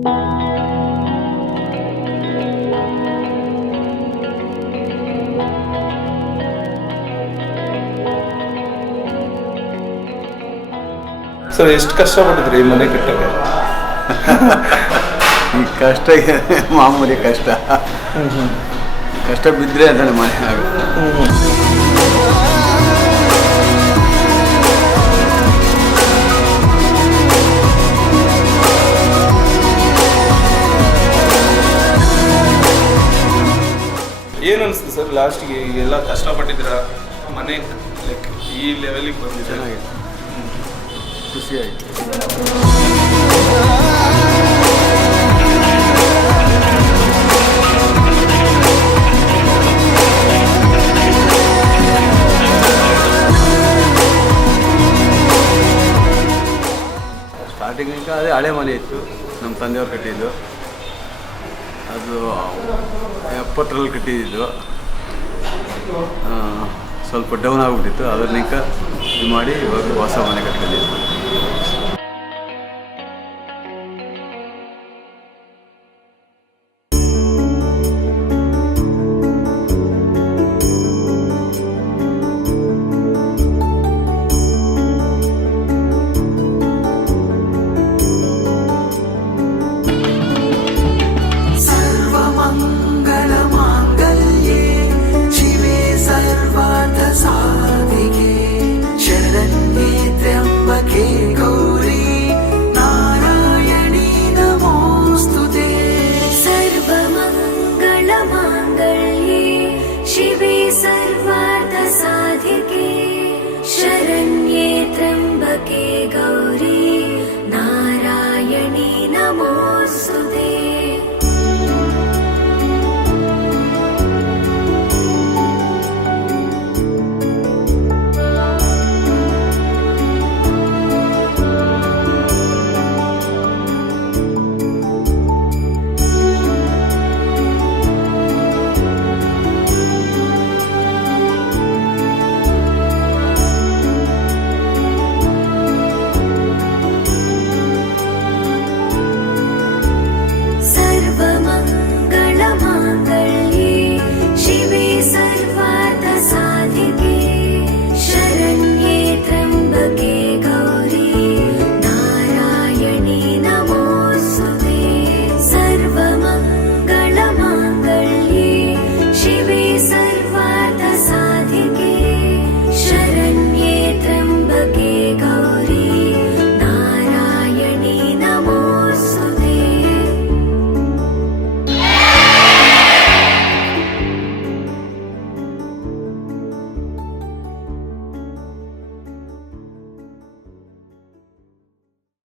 Sir, ಎಷ್ಟು ಕಷ್ಟಪಟ್ಟಿದ್ರಿ ಈ ಮನೆ ಕಟ್ಟಕ್ಕೆ? ಈ ಕಷ್ಟ ಮಾಮೂಲಿ ಕಷ್ಟ. ಕಷ್ಟ ಬಿದ್ದರೆ ಅದನ್ನು ಮನೆ ಆಗುತ್ತೆ. ಏನು ಅನಿಸ್ತು ಸರ್ ಲಾಸ್ಟಿಗೆ? ಎಲ್ಲ ಕಷ್ಟಪಟ್ಟಿದ್ದೀರಾ, ಮನೆ ಲೈಕ್ ಈ ಲೆವೆಲಿಗೆ ಬಂದಿದೆ. ಚೆನ್ನಾಗಿದೆ, ಖುಷಿಯಾಯಿತು. ಸ್ಟಾರ್ಟಿಂಗ್ ಅದೇ ಹಳೆ ಮನೆ ಇತ್ತು, ನಮ್ಮ ತಂದೆಯವ್ರು ಕಟ್ಟಿದ್ದು. ಅದು 70ರಲ್ಲಿ ಕಟ್ಟಿದ್ದು. ಸ್ವಲ್ಪ ಡೌನ್ ಆಗಿಬಿಟ್ಟಿತ್ತು, ಅದನ್ನ ಇದು ಮಾಡಿ ಇವಾಗ ಹೊಸ ಮನೆ ಕಟ್ಕೊಂಡಿದ್ದು. गौरी नारायणी नमोस्तुते।